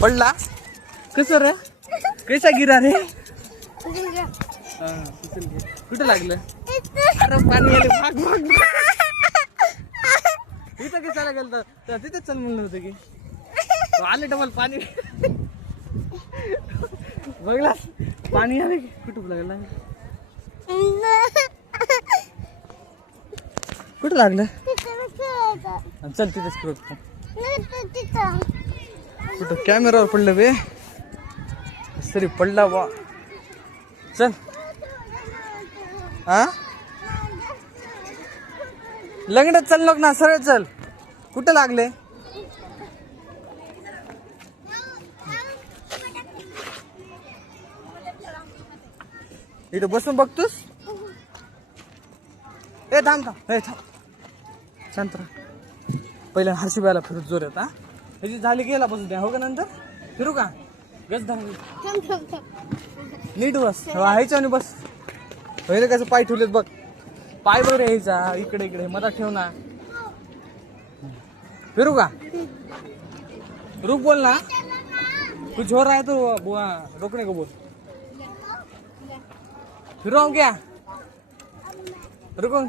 पडला कसं रे कैसा गिरा रे कुठं लागलं अरे पाणी आले भाग भाग इथं कशाला गेलं तर तिथेच चल म्हणलं होतं की आले डबल पाणी बघला पाणी आले की कुठं लागलं कुठं लागलं चल तिथेच कुठं कॅमेरावर पडलं बे सरी पडला बा चल हा लंगडत चल नको ना सरळ चल कुठं लागले इथं बसून बघतोस ए थांब थांब शांत राहा पहिल्या हर्षीबाईला फिरत जोरात हा ह्याची झाली गेला बसू द्या हो का नंतर फिरू का गज धाम नीट बस व्हायचं आणि बस पहिले कसं पाय ठेवलेत बघ पाय बरोबर यायचा इकडे इकडे मधात ठेव ना फिरू का रुक बोल ना तू झोर आहे तो रोकने को बोल फिरो क्या रुको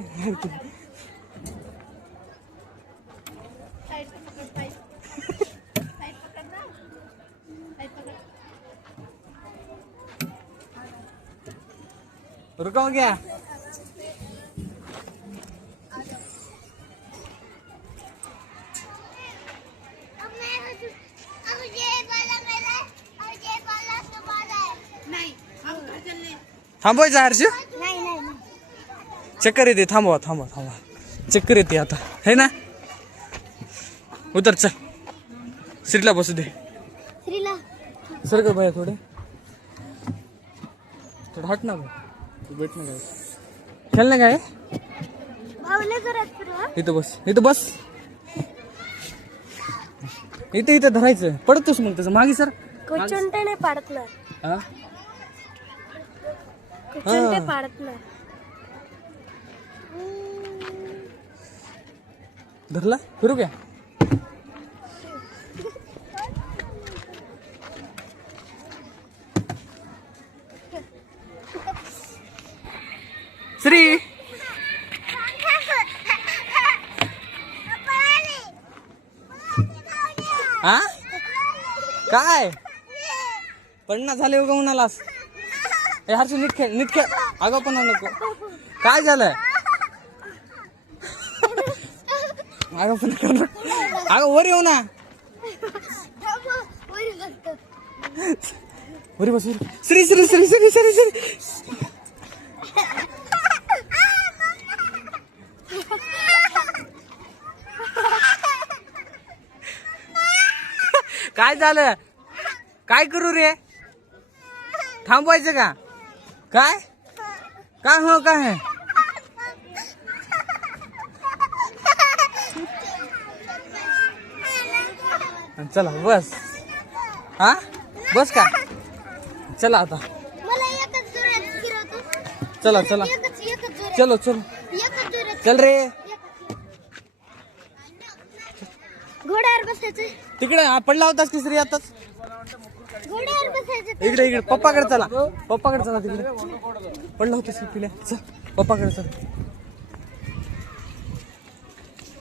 रुको क्या थांबवायचं हर्ष चक्कर येते थांबवा थांबवा थांबवा चक्कर येते आता है ना उतर चल श्रीला बसू दे सर का भैया थोडे थोडं हट ना भाई तू बैठ ना काय खेळणं काय इथं बस इथं बस इथं इथं धरायचं पडतोस मग तसं मागे सर नाही पाडत ना पाडत ना धरला फिरू क्या श्री हा काय पडना झाले उगा उन्हालास हे हर्ष नीट खेळ अगं पण नको काय झालंय अगं पण अगं वर येऊ ना वरी बस श्री श्री श्री श्री श्री श्री काय झालं काय करू रे थांबवायचं का काय काय हो काय चला बस हा बस का चला आता चला चला चलो चलो चल रे घोड्यावर बसायचं तिकडे पडला होतास की श्री आताच घोड्यावर बसायचं इकडे इकडे पप्पाकडे चला तिकडे पडला होतास की पिल्या चल पप्पाकडे चल